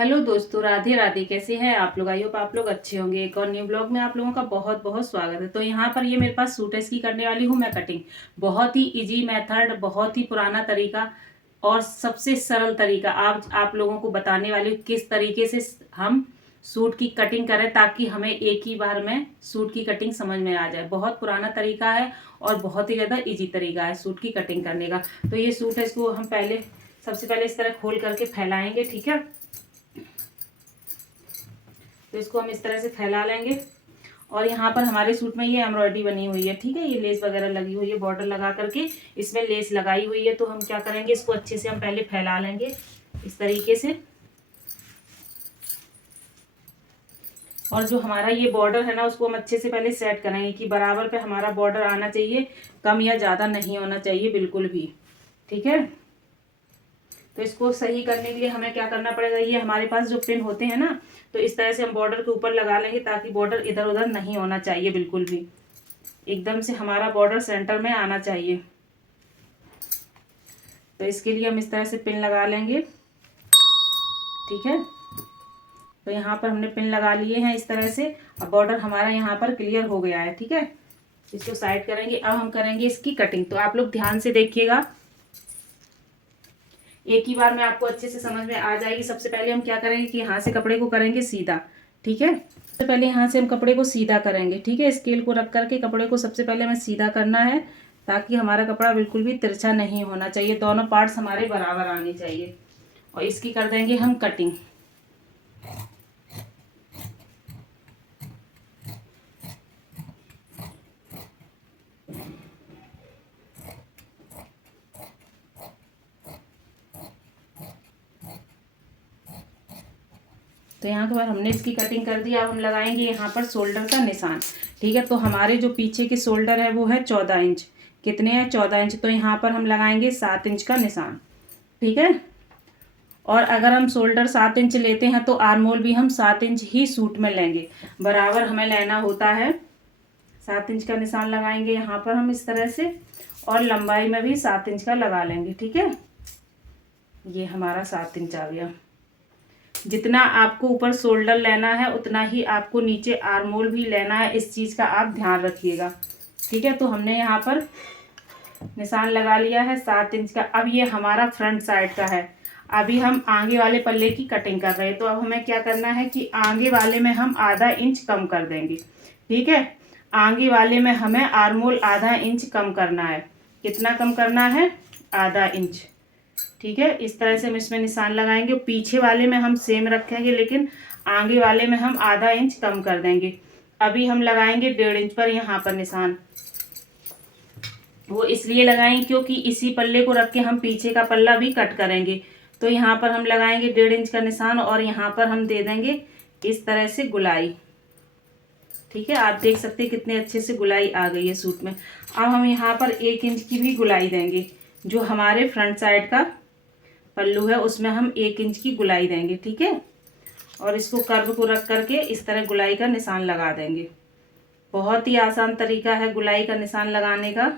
Hello दोस्तों, राधे राधे। कैसे हैं आप लोग? आई होप आप लोग अच्छे होंगे। एक और न्यू ब्लॉग में आप लोगों का बहुत बहुत स्वागत है। तो यहाँ पर ये मेरे पास सूट है, इसकी करने वाली हूँ मैं कटिंग। बहुत ही इजी मेथड, बहुत ही पुराना तरीका और सबसे सरल तरीका आप लोगों को बताने वाली हूँ किस तरीके से हम सूट की कटिंग करें ताकि हमें एक ही बार में सूट की कटिंग समझ में आ जाए। बहुत पुराना तरीका है और बहुत ही ज़्यादा इजी तरीका है सूट की कटिंग करने का। तो ये सूट है, इसको हम सबसे पहले इस तरह खोल करके फैलाएंगे। ठीक है, तो इसको हम इस तरह से फैला लेंगे। और यहाँ पर हमारे सूट में ये एम्ब्रॉयडरी बनी हुई है। ठीक है, ये लेस वगैरह लगी हुई है, बॉर्डर लगा करके इसमें लेस लगाई हुई है। तो हम क्या करेंगे, इसको अच्छे से हम पहले फैला लेंगे इस तरीके से। और जो हमारा ये बॉर्डर है ना, उसको हम अच्छे से पहले सेट करेंगे कि बराबर पे हमारा बॉर्डर आना चाहिए, कम या ज़्यादा नहीं होना चाहिए बिल्कुल भी। ठीक है, तो इसको सही करने के लिए हमें क्या करना पड़ेगा, ये हमारे पास जो पिन होते हैं ना, तो इस तरह से हम बॉर्डर के ऊपर लगा लेंगे ताकि बॉर्डर इधर उधर नहीं होना चाहिए बिल्कुल भी। एकदम से हमारा बॉर्डर सेंटर में आना चाहिए। तो इसके लिए हम इस तरह से पिन लगा लेंगे। ठीक है, तो यहाँ पर हमने पिन लगा लिए हैं इस तरह से। अब बॉर्डर हमारा यहाँ पर क्लियर हो गया है। ठीक है, इसको साइड करेंगे। अब हम करेंगे इसकी कटिंग। तो आप लोग ध्यान से देखिएगा, एक ही बार में आपको अच्छे से समझ में आ जाएगी। सबसे पहले हम क्या करेंगे कि यहाँ से कपड़े को करेंगे सीधा। ठीक है, सबसे पहले यहाँ से हम कपड़े को सीधा करेंगे। ठीक है, स्केल को रख करके कपड़े को सबसे पहले हमें सीधा करना है ताकि हमारा कपड़ा बिल्कुल भी तिरछा नहीं होना चाहिए, दोनों पार्ट्स हमारे बराबर आने चाहिए। और इसकी कर देंगे हम कटिंग। तो यहाँ के बाद हमने इसकी कटिंग कर दी। अब हम लगाएंगे यहाँ पर शोल्डर का निशान। ठीक है, तो हमारे जो पीछे के शोल्डर है वो है 14 इंच। कितने हैं? 14 इंच। तो यहाँ पर हम लगाएंगे 7 इंच का निशान। ठीक है, और अगर हम शोल्डर 7 इंच लेते हैं तो आर्मोल भी हम 7 इंच ही सूट में लेंगे, बराबर हमें लेना होता है। 7 इंच का निशान लगाएंगे यहाँ पर हम इस तरह से, और लंबाई में भी 7 इंच का लगा लेंगे। ठीक है, ये हमारा 7 इंच आ गया। जितना आपको ऊपर शोल्डर लेना है उतना ही आपको नीचे आर्मोल भी लेना है, इस चीज़ का आप ध्यान रखिएगा। ठीक है, तो हमने यहाँ पर निशान लगा लिया है 7 इंच का। अब ये हमारा फ्रंट साइड का है। अभी हम आगे वाले पल्ले की कटिंग कर रहे हैं। तो अब हमें क्या करना है कि आगे वाले में हम आधा इंच कम कर देंगे। ठीक है, आगे वाले में हमें आर्मोल आधा इंच कम करना है। कितना कम करना है? आधा इंच। ठीक है, इस तरह से हम इसमें निशान लगाएंगे। पीछे वाले में हम सेम रखेंगे लेकिन आगे वाले में हम आधा इंच कम कर देंगे। अभी हम लगाएंगे 1.5 इंच पर यहाँ पर निशान। वो इसलिए लगाएंगे क्योंकि इसी पल्ले को रख के हम पीछे का पल्ला भी कट करेंगे। तो यहाँ पर हम लगाएंगे 1.5 इंच का निशान और यहाँ पर हम दे देंगे इस तरह से गुलाई। ठीक है, आप देख सकते हैं कितने अच्छे से गुलाई आ गई है सूट में। अब हम यहाँ पर 1 इंच की भी गुलाई देंगे। जो हमारे फ्रंट साइड का पल्लू है उसमें हम 1 इंच की गुलाई देंगे। ठीक है, और इसको कर्व को रख करके इस तरह गुलाई का निशान लगा देंगे। बहुत ही आसान तरीका है गुलाई का निशान लगाने का।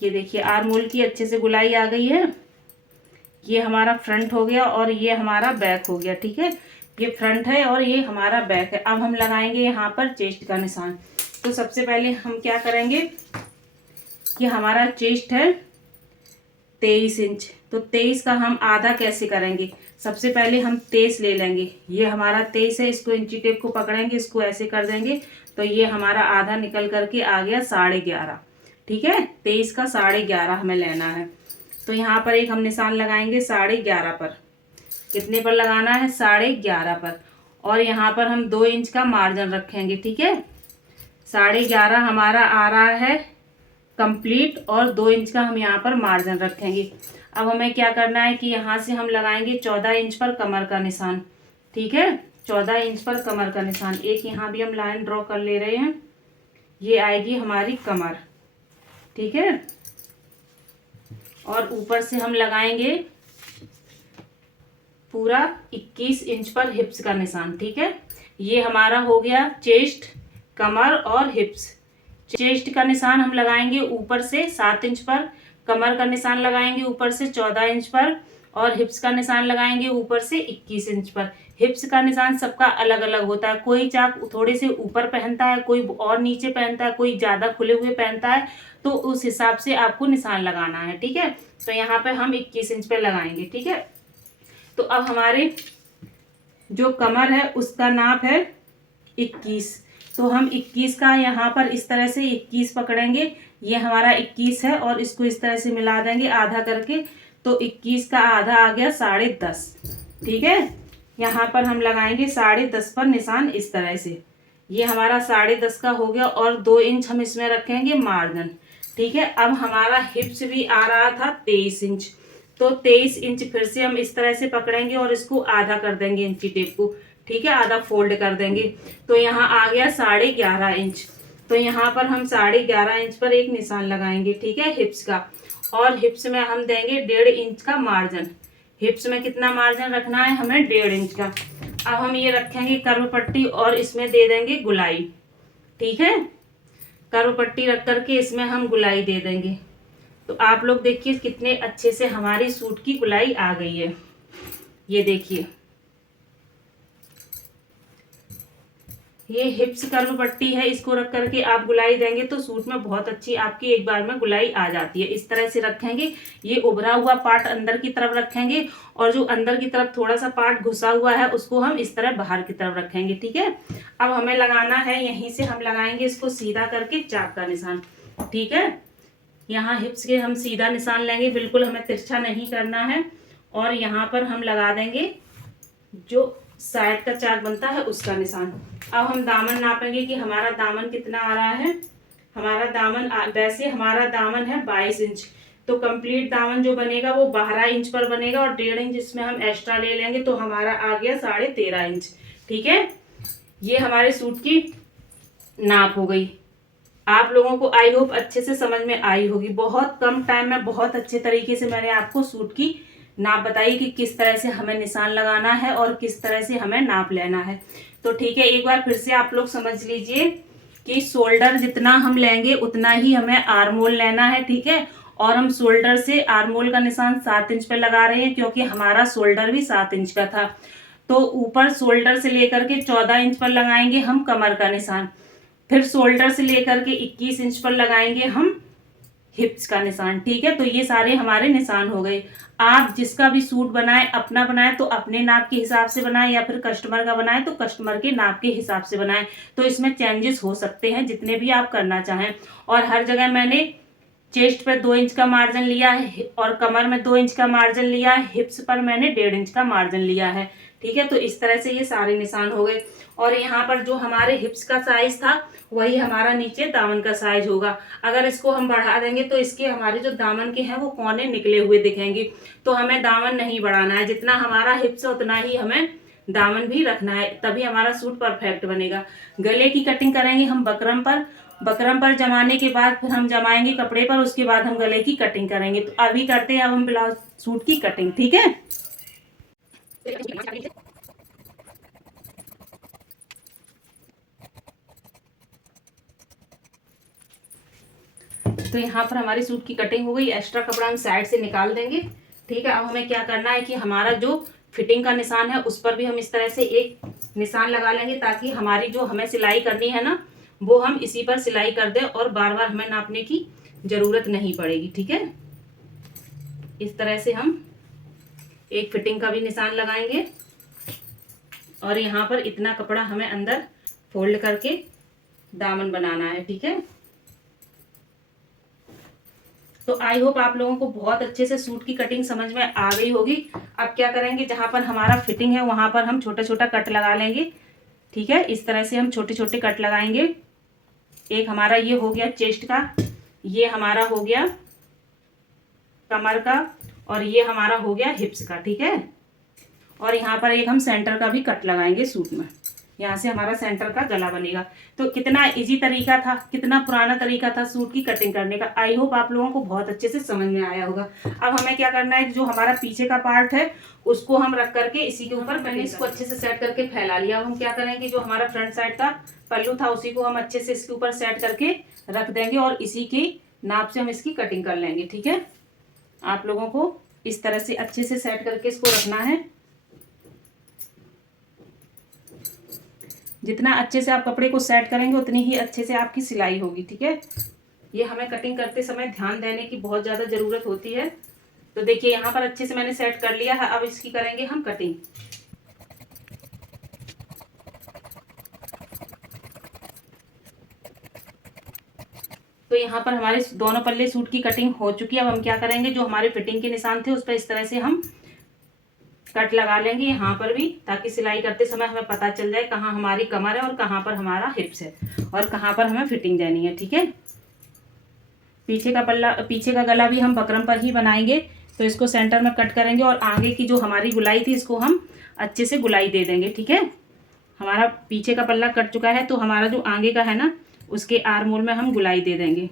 ये देखिए आर्मोल की अच्छे से गुलाई आ गई है। ये हमारा फ्रंट हो गया और ये हमारा बैक हो गया। ठीक है, ये फ्रंट है और ये हमारा बैक है। अब हम लगाएंगे यहाँ पर चेस्ट का निशान। तो सबसे पहले हम क्या करेंगे कि हमारा चेस्ट है 23 इंच। तो 23 का हम आधा कैसे करेंगे? सबसे पहले हम 23 ले लेंगे। ये हमारा 23 है, इसको इंची टेप को पकड़ेंगे, इसको ऐसे कर देंगे तो ये हमारा आधा निकल करके आ गया 11.5। ठीक है, 23 का 11.5 हमें लेना है। तो यहाँ पर एक हम निशान लगाएंगे 11.5 पर। कितने पर लगाना है? 11.5 पर। और यहाँ पर हम 2 इंच का मार्जिन रखेंगे। ठीक है, 11.5 हमारा आ रहा है कंप्लीट और 2 इंच का हम यहाँ पर मार्जिन रखेंगे। अब हमें क्या करना है कि यहाँ से हम लगाएंगे 14 इंच पर कमर का निशान। ठीक है, 14 इंच पर कमर का निशान। एक यहाँ भी हम लाइन ड्रॉ कर ले रहे हैं, ये आएगी हमारी कमर। ठीक है, और ऊपर से हम लगाएंगे पूरा 21 इंच पर हिप्स का निशान। ठीक है, ये हमारा हो गया चेस्ट, कमर और हिप्स। चेस्ट का निशान हम लगाएंगे ऊपर से 7 इंच पर, कमर का निशान लगाएंगे ऊपर से 14 इंच पर, और हिप्स का निशान लगाएंगे ऊपर से 21 इंच पर। हिप्स का निशान सबका अलग अलग होता है, कोई चाक थोड़े से ऊपर पहनता है, कोई और नीचे पहनता है, कोई ज़्यादा खुले हुए पहनता है, तो उस हिसाब से आपको निशान लगाना है। ठीक है, तो यहाँ पे हम 21 इंच पे लगाएंगे। ठीक है, तो अब हमारे जो कमर है उसका नाप है 21, तो हम 21 का यहाँ पर इस तरह से 21 पकड़ेंगे, ये हमारा 21 है और इसको इस तरह से मिला देंगे आधा करके, तो 21 का आधा आ गया 10.5। ठीक है, यहाँ पर हम लगाएंगे 10.5 पर निशान इस तरह से, ये हमारा 10.5 का हो गया और 2 इंच हम इसमें रखेंगे मार्जिन। ठीक है, अब हमारा हिप्स भी आ रहा था 23 इंच, तो 23 इंच फिर से हम इस तरह से पकड़ेंगे और इसको आधा कर देंगे इंची टेप को। ठीक है, आधा फोल्ड कर देंगे, तो यहाँ आ गया 11.5 इंच, तो यहाँ पर हम 11.5 इंच पर एक निशान लगाएंगे। ठीक है, हिप्स का, और हिप्स में हम देंगे 1.5 इंच का मार्जिन। हिप्स में कितना मार्जिन रखना है हमें? 1.5 इंच का। अब हम ये रखेंगे कर्व पट्टी और इसमें दे देंगे गुलाई। ठीक है, कर्व पट्टी रख करके इसमें हम गुलाई दे देंगे। तो आप लोग देखिए कितने अच्छे से हमारी सूट की गुलाई आ गई है, ये देखिए, ये हिप्स कर्व पट्टी है, इसको रख करके आप गुलाई देंगे तो सूट में बहुत अच्छी आपकी एक बार में गुलाई आ जाती है। इस तरह से रखेंगे, ये उभरा हुआ पार्ट अंदर की तरफ रखेंगे और जो अंदर की तरफ थोड़ा सा पार्ट घुसा हुआ है उसको हम इस तरह बाहर की तरफ रखेंगे। ठीक है, अब हमें लगाना है, यहीं से हम लगाएंगे इसको सीधा करके चाक का निशान। ठीक है, यहाँ हिप्स के हम सीधा निशान लेंगे, बिल्कुल हमें तिरछा नहीं करना है, और यहाँ पर हम लगा देंगे जो साइड का चाक बनता है उसका निशान। अब हम दामन नापेंगे कि हमारा दामन कितना आ रहा है। हमारा दामन वैसे हमारा दामन है 22 इंच, तो कंप्लीट दामन जो बनेगा वो 12 इंच पर बनेगा और 1.5 इंच इसमें हम एक्स्ट्रा ले लेंगे, तो हमारा आ गया 13.5 इंच। ठीक है, ये हमारे सूट की नाप हो गई। आप लोगों को आई होप अच्छे से समझ में आई होगी। बहुत कम टाइम में बहुत अच्छे तरीके से मैंने आपको सूट की नाप बताई कि किस तरह से हमें निशान लगाना है और किस तरह से हमें नाप लेना है। तो ठीक है, एक बार फिर से आप लोग समझ लीजिए कि शोल्डर जितना हम लेंगे उतना ही हमें आर्म होल लेना है। ठीक है, और हम शोल्डर से आर्म होल का निशान 7 इंच पे लगा रहे हैं क्योंकि हमारा शोल्डर भी 7 इंच का था। तो ऊपर शोल्डर से लेकर के 14 इंच पर लगाएंगे हम कमर का निशान, फिर शोल्डर से लेकर के 21 इंच पर लगाएंगे हम हिप्स का निशान। ठीक है, तो ये सारे हमारे निशान हो गए। आप जिसका भी सूट बनाए, अपना बनाए तो अपने नाप के हिसाब से बनाए, या फिर कस्टमर का बनाए तो कस्टमर के नाप के हिसाब से बनाए, तो इसमें चेंजेस हो सकते हैं जितने भी आप करना चाहें। और हर जगह मैंने चेस्ट पर 2 इंच का मार्जिन लिया है और कमर में 2 इंच का मार्जिन लिया है, हिप्स पर मैंने 1.5 इंच का मार्जिन लिया है। ठीक है, तो इस तरह से ये सारे निशान हो गए। और यहाँ पर जो हमारे हिप्स का साइज था वही हमारा नीचे दामन का साइज होगा। अगर इसको हम बढ़ा देंगे तो इसके हमारे जो दामन के हैं वो कोने निकले हुए दिखेंगे, तो हमें दामन नहीं बढ़ाना है। जितना हमारा हिप्स है उतना ही हमें दामन भी रखना है, तभी हमारा सूट परफेक्ट बनेगा। गले की कटिंग करेंगे हम बकरम पर, बकरम पर जमाने के बाद फिर हम जमाएंगे कपड़े पर, उसके बाद हम गले की कटिंग करेंगे। तो अभी करते हैं अब हम ब्लाउज सूट की कटिंग। ठीक है, तो यहाँ पर हमारी सूट की कटिंग हो गई। एक्स्ट्रा कपड़ा हम साइड से निकाल देंगे। ठीक है, अब हमें क्या करना है कि हमारा जो फिटिंग का निशान है उस पर भी हम इस तरह से एक निशान लगा लेंगे, ताकि हमारी जो हमें सिलाई करनी है ना वो हम इसी पर सिलाई कर दें और बार बार हमें नापने की जरूरत नहीं पड़ेगी। ठीक है, इस तरह से हम एक फिटिंग का भी निशान लगाएंगे और यहाँ पर इतना कपड़ा हमें अंदर फोल्ड करके दामन बनाना है। ठीक है, तो आई होप आप लोगों को बहुत अच्छे से सूट की कटिंग समझ में आ गई होगी। अब क्या करेंगे, जहाँ पर हमारा फिटिंग है वहाँ पर हम छोटा छोटा कट लगा लेंगे। ठीक है, इस तरह से हम छोटे छोटे कट लगाएंगे। एक हमारा ये हो गया चेस्ट का, ये हमारा हो गया कमर का, और ये हमारा हो गया हिप्स का। ठीक है, और यहाँ पर एक हम सेंटर का भी कट लगाएंगे सूट में, यहाँ से हमारा सेंटर का गला बनेगा। तो कितना इजी तरीका था, कितना पुराना तरीका था सूट की कटिंग करने का। आई होप आप लोगों को बहुत अच्छे से समझ में आया होगा। अब हमें क्या करना है, जो हमारा पीछे का पार्ट है उसको हम रख करके इसी के ऊपर मैंने इसको अच्छे से सेट करके फैला लिया। अब हम क्या करेंगे, जो हमारा फ्रंट साइड का पल्लू था उसी को हम अच्छे से इसके ऊपर सेट करके रख देंगे और इसी की नाप से हम इसकी कटिंग कर लेंगे। ठीक है, आप लोगों को इस तरह से अच्छे से सेट करके इसको रखना है। जितना अच्छे से आप कपड़े को सेट करेंगे उतनी ही अच्छे से आपकी सिलाई होगी। ठीक है, ये हमें कटिंग करते समय ध्यान देने की बहुत ज़्यादा ज़रूरत होती है। तो देखिए यहाँ पर अच्छे से मैंने सेट कर लिया है। अब इसकी करेंगे हम कटिंग। तो यहाँ पर हमारे दोनों पल्ले सूट की कटिंग हो चुकी है। अब हम क्या करेंगे, जो हमारे फिटिंग के निशान थे उस पर इस तरह से हम कट लगा लेंगे यहाँ पर भी, ताकि सिलाई करते समय हमें पता चल जाए कहाँ हमारी कमर है और कहाँ पर हमारा हिप्स है और कहाँ पर हमें फिटिंग देनी है। ठीक है, पीछे का गला भी हम बकरम पर ही बनाएंगे। तो इसको सेंटर में कट करेंगे और आगे की जो हमारी गुलाई थी इसको हम अच्छे से गुलाई दे देंगे। ठीक है, हमारा पीछे का पल्ला कट चुका है तो हमारा जो आगे का है ना उसके आर्म होल में हम गुलाई दे देंगे।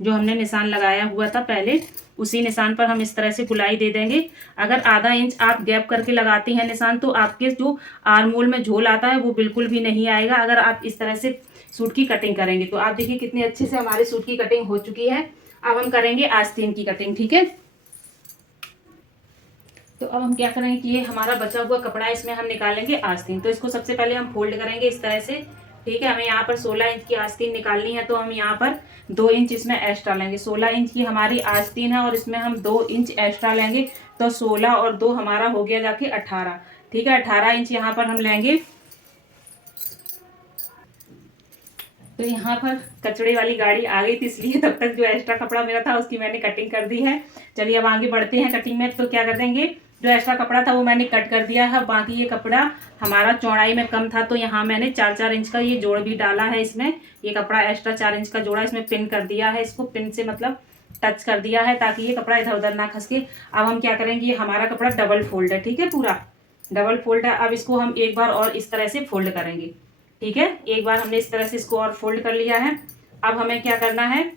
जो हमने निशान लगाया हुआ था पहले उसी निशान पर हम इस तरह से गुलाई दे देंगे। अगर आधा इंच आप गैप करके लगाती हैं निशान तो आपके जो आर्म होल में झोल आता है वो बिल्कुल भी नहीं आएगा। अगर आप इस तरह से सूट की कटिंग करेंगे तो आप देखिए कितनी अच्छे से हमारे सूट की कटिंग हो चुकी है। अब हम करेंगे आस्तीन की कटिंग। ठीक है, तो अब हम क्या करेंगे कि ये हमारा बचा हुआ कपड़ा है, इसमें हम निकालेंगे आस्तीन। तो इसको सबसे पहले हम फोल्ड करेंगे इस तरह से। ठीक है, हमें यहाँ पर 16 इंच की आस्तीन निकालनी है तो हम यहाँ पर 2 इंच इसमें एक्स्ट्रा लेंगे। 16 इंच की हमारी आस्तीन है और इसमें हम 2 इंच एक्स्ट्रा लेंगे तो 16 और 2 हमारा हो गया जाके 18। ठीक है, 18 इंच यहाँ पर हम लेंगे। तो यहाँ पर कचड़े वाली गाड़ी आ गई थी इसलिए तब तक जो एक्स्ट्रा कपड़ा मेरा था उसकी मैंने कटिंग कर दी है। चलिए अब आगे बढ़ते हैं कटिंग में। तो क्या कर देंगे, जो एक्स्ट्रा कपड़ा था वो मैंने कट कर दिया है। बाकी ये कपड़ा हमारा चौड़ाई में कम था तो यहाँ मैंने 4-4 इंच का ये जोड़ भी डाला है। इसमें ये कपड़ा एक्स्ट्रा 4 इंच का जोड़ा इसमें पिन कर दिया है। इसको पिन से मतलब टच कर दिया है ताकि ये कपड़ा इधर उधर ना खसके। अब हम क्या करेंगे, ये हमारा कपड़ा डबल फोल्ड है। ठीक है, पूरा डबल फोल्ड है। अब इसको हम एक बार और इस तरह से फोल्ड करेंगे। ठीक है, एक बार हमने इस तरह से इसको और फोल्ड कर लिया है। अब हमें क्या करना है,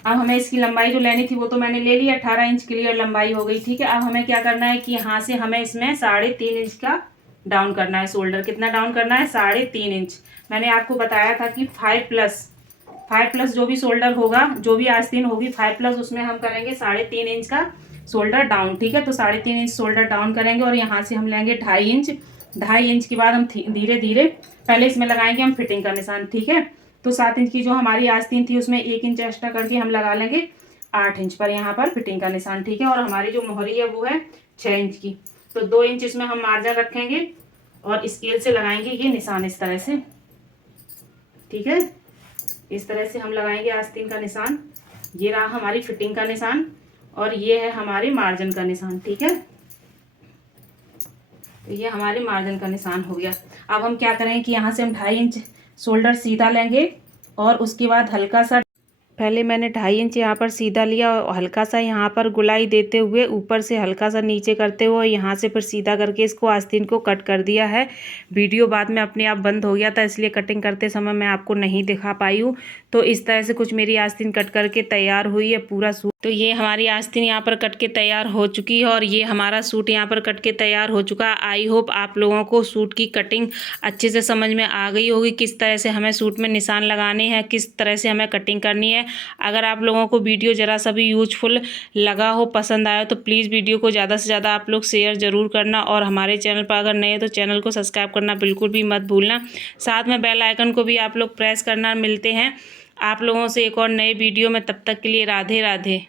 अब हमें इसकी लंबाई जो लेनी थी वो तो मैंने ले ली, 18 इंच क्लियर लंबाई हो गई। ठीक है, अब हमें क्या करना है कि यहाँ से हमें इसमें 3.5 इंच का डाउन करना है। शोल्डर कितना डाउन करना है, 3.5 इंच। मैंने आपको बताया था कि 5 प्लस जो भी शोल्डर होगा, जो भी आस्तीन होगी 5 प्लस उसमें हम करेंगे 3.5 इंच का शोल्डर डाउन। ठीक है, तो 3.5 इंच शोल्डर डाउन करेंगे और यहाँ से हम लेंगे 2.5 इंच। 2.5 इंच के बाद हम धीरे धीरे पहले इसमें लगाएंगे हम फिटिंग का निशान। ठीक है, तो 7 इंच की जो हमारी आस्तीन थी उसमें 1 इंच एक्स्ट्रा करके हम लगा लेंगे 8 इंच पर यहाँ पर फिटिंग का निशान। ठीक है, और हमारी जो मोहरी है वो है 6 इंच की। तो 2 इंच इसमें हम मार्जिन रखेंगे और स्केल से लगाएंगे ये निशान इस तरह से। ठीक है, इस तरह से हम लगाएंगे आस्तीन का निशान। ये रहा हमारी फिटिंग का निशान और ये है हमारे मार्जिन का निशान। ठीक है, तो ये हमारे मार्जिन का निशान हो गया। अब हम क्या करें कि यहाँ से हम 2.5 इंच शोल्डर सीधा लेंगे और उसके बाद हल्का सा, पहले मैंने 2.5 इंच यहाँ पर सीधा लिया और हल्का सा यहाँ पर गुलाई देते हुए ऊपर से हल्का सा नीचे करते हुए यहाँ से फिर सीधा करके इसको आस्तीन को कट कर दिया है। वीडियो बाद में अपने आप बंद हो गया था इसलिए कटिंग करते समय मैं आपको नहीं दिखा पाई हूँ। तो इस तरह से कुछ मेरी आस्तीन कट करके तैयार हुई है पूरा सूट। तो ये हमारी आस्तीन यहाँ पर कट के तैयार हो चुकी है और ये हमारा सूट यहाँ पर कट के तैयार हो चुका है। आई होप आप लोगों को सूट की कटिंग अच्छे से समझ में आ गई होगी, किस तरह से हमें सूट में निशान लगाने हैं, किस तरह से हमें कटिंग करनी है। अगर आप लोगों को वीडियो ज़रा सा भी यूजफुल लगा हो, पसंद आया तो प्लीज़ वीडियो को ज़्यादा से ज़्यादा आप लोग शेयर ज़रूर करना और हमारे चैनल पर अगर नए तो चैनल को सब्सक्राइब करना बिल्कुल भी मत भूलना। साथ में बेल आइकन को भी आप लोग प्रेस करना। मिलते हैं आप लोगों से एक और नए वीडियो में, तब तक के लिए राधे राधे।